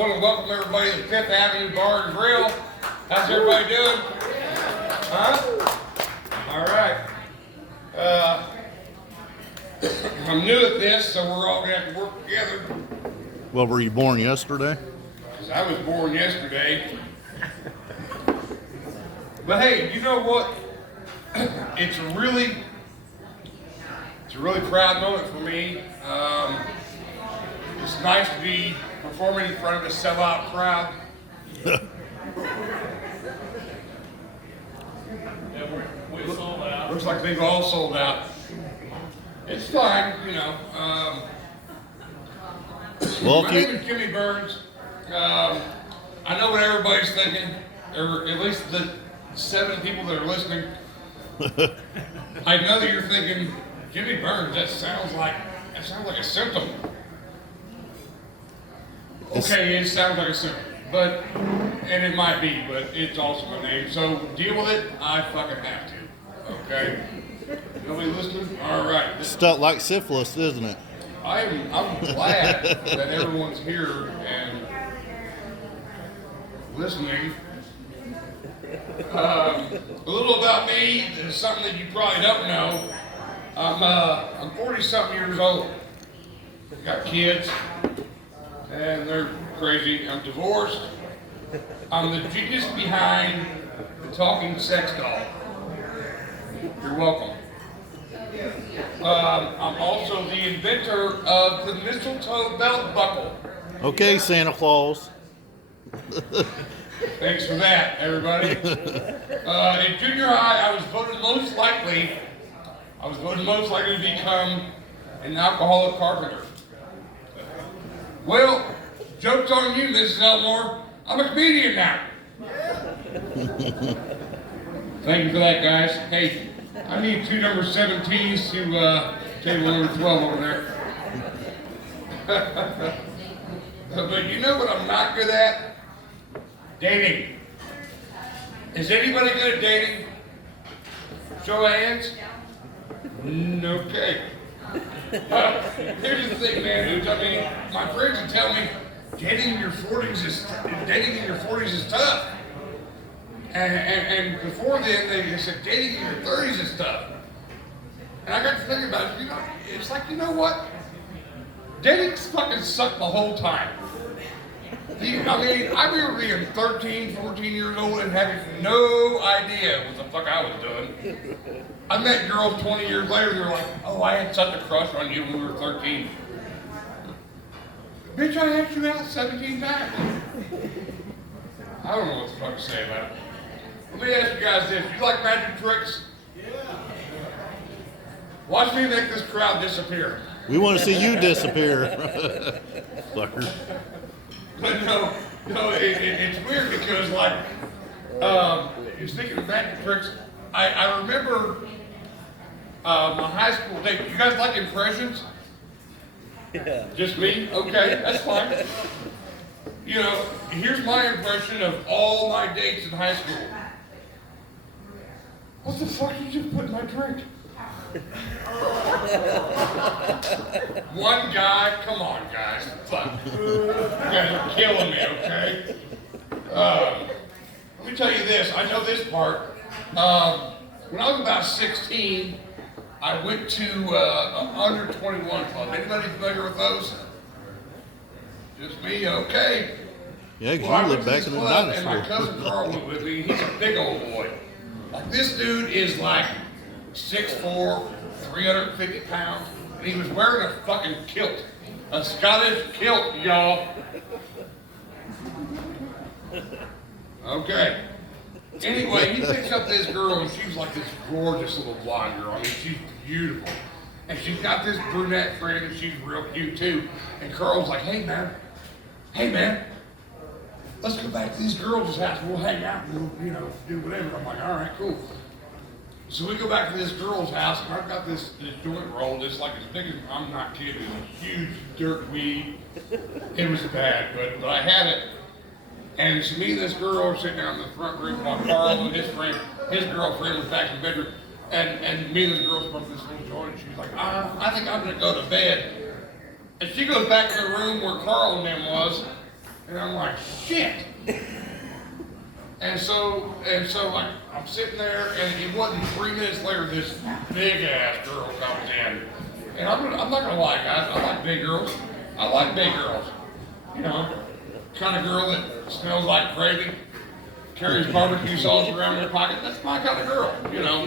want to welcome everybody to the Fifth Avenue Bar and Grill. How's everybody doing? Huh? All right. I'm new at this, so we're all going to have to work together. Well, were you born yesterday? 'Cause I was born yesterday. But hey, you know what? It's a really proud moment for me. It's nice to be performing in front of a sellout crowd. We sold out. Looks like they've all sold out. It's fine, you know. Well, My name is Jimmy Burns. I know what everybody's thinking, or at least the 7 people that are listening. I know that you're thinking, Jimmy Burns, that sounds like a symptom. Okay, it sounds like a symptom, and it might be, but it's also my name. So deal with it. I fucking have to. Okay. Nobody listening? All right. Stuck like syphilis, isn't it? I'm glad that everyone's here and listening. A little about me is something that you probably don't know. I'm 40-something years old. Got kids, and they're crazy. I'm divorced. I'm the genius behind the talking sex doll. You're welcome. I'm also the inventor of the mistletoe belt buckle. Okay, Santa Claus. Thanks for that, everybody. In junior high, I was voted most likely to become an alcoholic carpenter. Well, joke's on you, Mrs. Elmore. I'm a comedian now. Thank you for that, guys. Hey, I need 2 number 17s to table number 12 over there. But you know what I'm not good at? Dating. Is anybody good at dating? Show of hands? Okay. Here's the thing, man, dudes. I mean, my friends would tell me dating in your 40s is tough. And before then, they said dating in your 30s is tough. And I got to thinking about it. You know, it's like, you know what? Dating's fucking sucked the whole time. I mean, I remember being 13, 14 years old and having no idea what the fuck I was doing. I met girls 20 years later, they were like, oh, I had such a crush on you when we were 13. Bitch, I asked you out 17 times. I don't know what the fuck to say about it. Let me ask you guys this. You like magic tricks? Yeah. Watch me make this crowd disappear. We want to see you disappear. Fucker. But no, it's weird because, like, speaking of magic tricks, I remember my high school date. You guys like impressions? Yeah. Just me? Okay, that's fine. You know, here's my impression of all my dates in high school. What the fuck did you put in my drink? One guy, come on, guys. Fuck. You guys are killing me, okay? Let me tell you this. I know this part. When I was about 16, I went to an under 21 club. Anybody familiar with those? Just me, okay. Yeah, because Well, you lived back in the and my dinosaur. cousin Carl went with me. He's a big old boy. Like, this dude is like 6'4", 350 pounds, and he was wearing a fucking kilt. A Scottish kilt, y'all. Okay. Anyway, he picks up this girl, and she's like this gorgeous little blonde girl. I mean, she's beautiful. And she's got this brunette friend, and she's real cute, too. And Carl's like, hey, man, let's go back to these girls' house. We'll hang out and we'll, do whatever. I'm like, all right, cool. So we go back to this girl's house, and I've got this joint roll that's like as big as, I'm not kidding, a huge dirt weed. It was bad, but I had it. And so me and this girl are sitting down in the front room while Carl and his girlfriend was back in the bedroom. And me and this girl smoked this little joint, and she's like, I think I'm gonna go to bed. And she goes back in the room where Carl and them was, And I'm like, shit. I'm sitting there, and it wasn't 3 minutes later, this big ass girl comes in. And I'm not gonna lie, guys, I like big girls. I like big girls. You know, kind of girl that smells like gravy, carries barbecue sauce around in her pocket. That's my kind of girl, you know.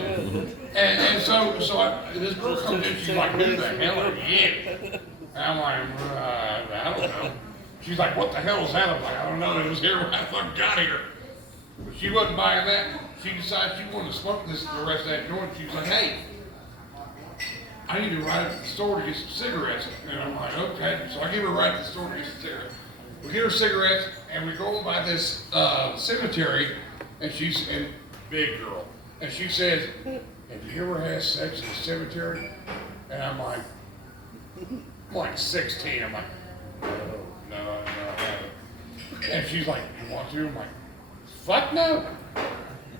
This girl comes in, she's like, who the hell are you? And I'm like, I don't know. She's like, what the hell is that? I'm like, I don't know, it was here when I fucking got here. But she wasn't buying that. She decided she wanted to smoke the rest of that joint. She was like, hey, I need to ride to the store to get some cigarettes. And I'm like, okay. So I give her a ride to the store to get some cigarettes. We get her cigarettes, and we go by this cemetery, and big girl. And she says, have you ever had sex in a cemetery? And I'm like 16. I'm like, no, I haven't. And she's like, you want to? I'm like, fuck no.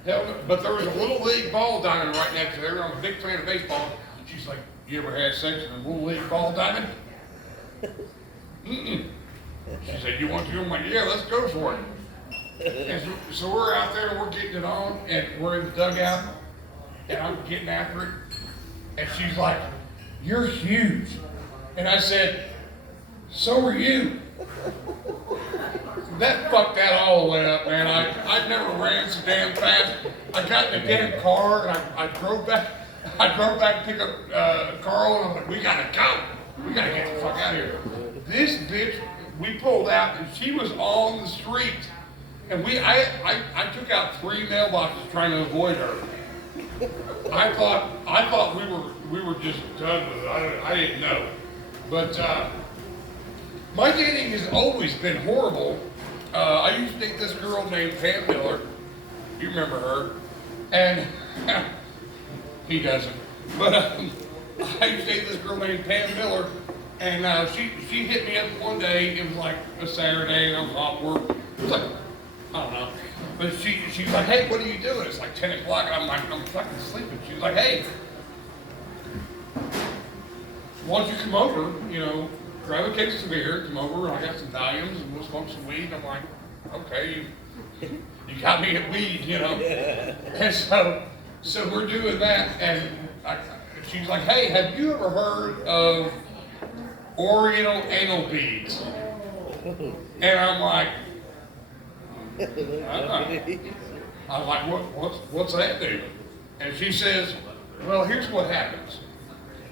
Hell no. But there was a little league ball diamond right next to her. I'm a big fan of baseball. She's like, you ever had sex in a little league ball diamond? Mm-mm. She said, you want to? I'm like, yeah, let's go for it. And so we're out there and we're getting it on, and we're in the dugout, and I'm getting after it. And she's like, you're huge. And I said, so are you. That fucked that all the way up, man. I never ran so damn fast. I got in the damn car, and I drove back. I drove back to pick up Carl, and I was like, we gotta go. We gotta get the fuck out of here. This bitch, we pulled out, and she was on the street. And I took out 3 mailboxes trying to avoid her. I thought we were just done with it. I didn't know. But my dating has always been horrible. I used to date this girl named Pam Miller. You remember her. And he doesn't. But I used to date this girl named Pam Miller. And she hit me up one day. It was like a Saturday, and I was off work. It was like, I don't know. But she's like, hey, what are you doing? It's like 10 o'clock, and I'm like, I'm fucking sleeping. She's like, hey, why don't you come over, you know, grab a case of beer, come over, I got some Valiums, and we'll smoke some weed. I'm like, okay, you got me at weed, you know. And so we're doing that, and she's like, hey, have you ever heard of Oriental anal beads? And I'm like, I'm like, what's that do? And she says, well, here's what happens.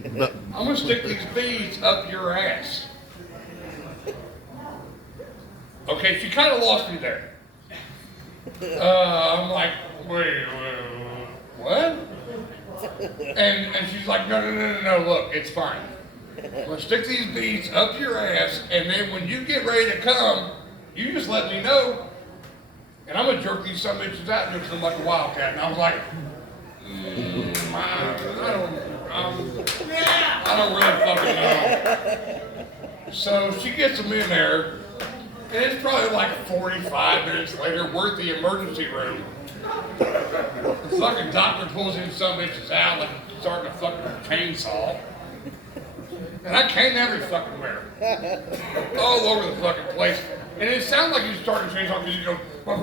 I'm gonna stick these beads up your ass. Okay, she kind of lost me there. I'm like, wait, what? And she's like, no, look, it's fine. Let's stick these beads up your ass, and then when you get ready to come, you just let me know, and I'm gonna jerk these some bitches out and make them like a wildcat. And I was like, I don't really fucking know. So she gets them in there, and it's probably like 45 minutes later, we're at the emergency room. The fucking doctor pulls in some bitches out like starting a fucking chainsaw. And I came every fucking where. All over the fucking place. And it sounded like he was starting to chainsaw because you go, I'm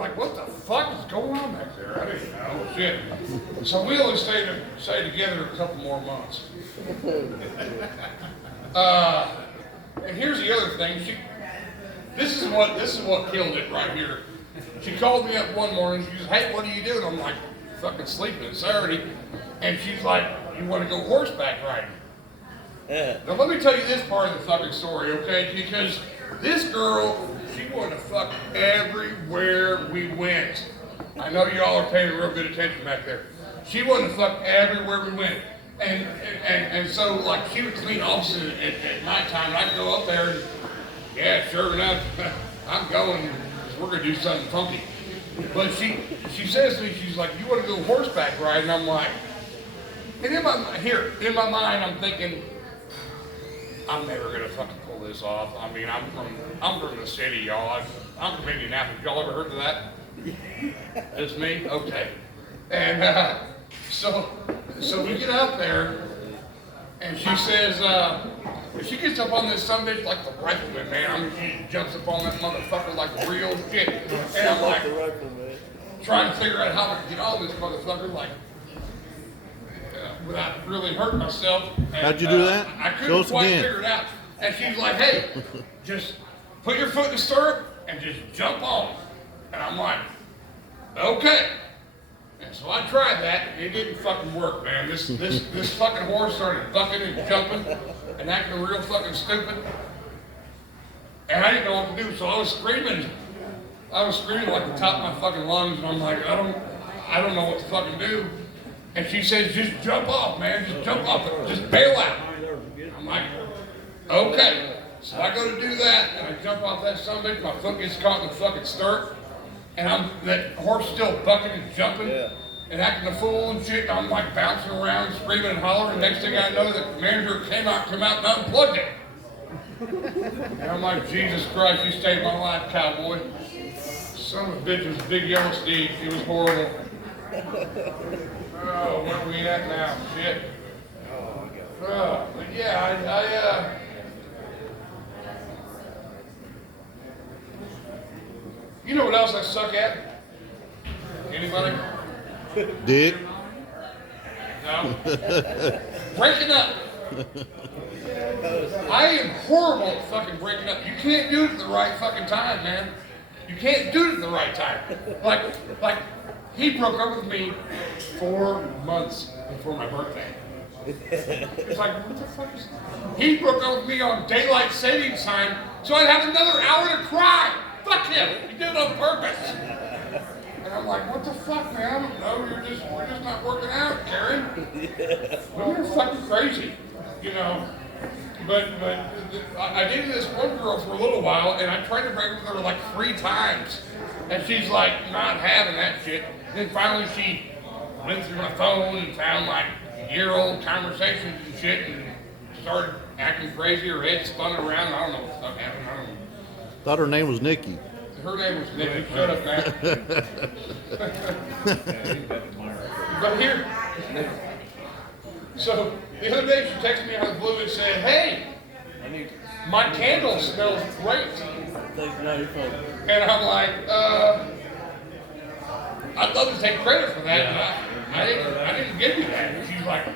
like, what the fuck is going on back there? I didn't know. Shit. So we only stayed together a couple more months. And here's the other thing. This is what killed it right here. She called me up one morning. She goes, hey, what are you doing? I'm like, fucking sleeping. It's Saturday. And she's like, you want to go horseback riding? Now let me tell you this part of the fucking story, okay? Because this girl, she wanted to fuck everywhere we went. I know y'all are paying real good attention back there. She wanted to fuck everywhere we went. And so, like, she would clean offices at nighttime, and I'd go up there, and yeah, sure enough, I'm going, because we're going to do something funky. But she says to me, she's like, you want to go horseback riding? I'm like, and in my mind, I'm thinking, I'm never gonna fucking pull this off. I mean, I'm from the city, y'all. I'm from Indianapolis. Y'all ever heard of that? Just me? Okay. And so we get up there, And she says, she gets up on this sumbitch like the rifleman, man. I mean, she jumps up on that motherfucker like real shit. And I'm like, trying to figure out how to get on this motherfucker, like, without really hurting myself. And, How'd you do that? I Show couldn't us quite again. figure it out. And she's like, hey, just put your foot in the stirrup and just jump on. And I'm like, okay. And so I tried that, and it didn't fucking work, man. This fucking horse started bucking and jumping and acting real fucking stupid. And I didn't know what to do, so I was screaming. I was screaming like the top of my fucking lungs, and I'm like, I don't know what to fucking do. And she says, just jump off, man. Just jump off it. Just bail out. I'm like, okay. So I go to do that, and I jump off that sumbitch. My foot gets caught in the fucking stirrup. And that horse still bucking and jumping and acting a fool and shit. And I'm like bouncing around, screaming and hollering. Next thing I know, the manager came out and unplugged it. And I'm like, Jesus Christ, you saved my life, cowboy. Son of a bitch was a big yellow steed. It was horrible. Oh, where are we at now? Shit. But yeah, you know what else I suck at? Anybody? Dick. No? Breaking up. I am horrible at fucking breaking up. You can't do it at the right fucking time, man. You can't do it at the right time. Like he broke up with me 4 months before my birthday. It's like, what the fuck is that? He broke up with me on daylight savings time, so I'd have another hour to cry. Fuck him. He did it on purpose. And I'm like, what the fuck, man? I don't know. We're just not working out, Karen. Well, you're fucking crazy, you know. But I dated this one girl for a little while, and I tried to break with her like 3 times, and she's like not having that shit. And then finally she went through my phone and found like year-old conversations and shit, and started acting crazy. Her head spun around. I don't know what the fuck happened. I don't know. Thought her name was Nikki. Her name was Nikki. Shut up, man. But here, so the other day she texted me out of the blue and said, "Hey, my candle smells great." And I'm like, I'd love to take credit for that, but I didn't give you that. And she's like,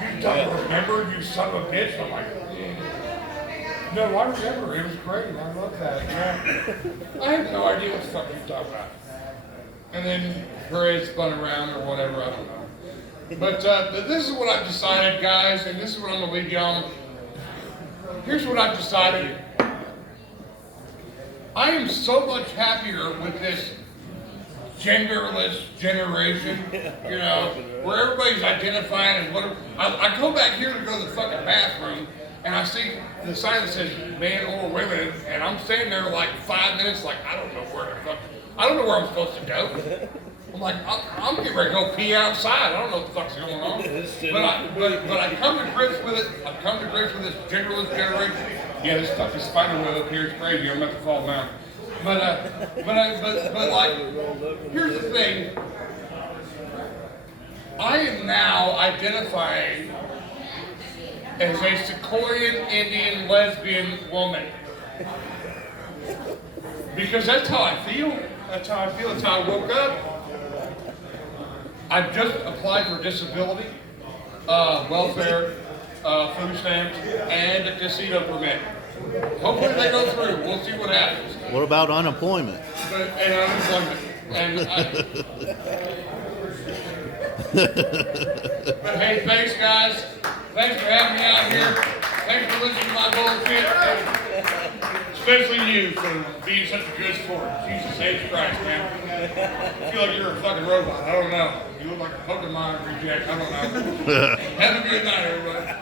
"You don't remember, you son of a bitch?" I'm like, no, I remember. It was great. I love that. Yeah. I had no idea what the fuck you talking about. And then her head spun around or whatever. I don't know. But this is what I've decided, guys, and this is what I'm going to leave you on. Here's what I've decided. I am so much happier with this genderless generation, you know, where everybody's identifying as whatever. I go back here to go to the fucking bathroom, and I see the sign that says man or women, and I'm standing there like 5 minutes, like I don't know where I'm supposed to go. I'm like, I'm getting ready to go pee outside. I don't know what the fuck's going on. But I come to grips with it. I've come to grips with this genderless generation. Yeah, this fucking spider web up here is crazy. I'm about to fall down. But like, here's the thing. I am now identifying as a Sequoian Indian lesbian woman. Because that's how I feel. That's how I feel. That's how I woke up. I've just applied for disability, welfare, food stamps, and a casino permit. Hopefully they go through. We'll see what happens. What about unemployment? And unemployment. But hey, thanks guys. Thanks for having me out here. Thanks for listening to my bullshit. And especially you for being such a good sport. Jesus H. Christ, man. I feel like you're a fucking robot. I don't know. You look like a Pokemon reject. I don't know. Have a good night, everybody.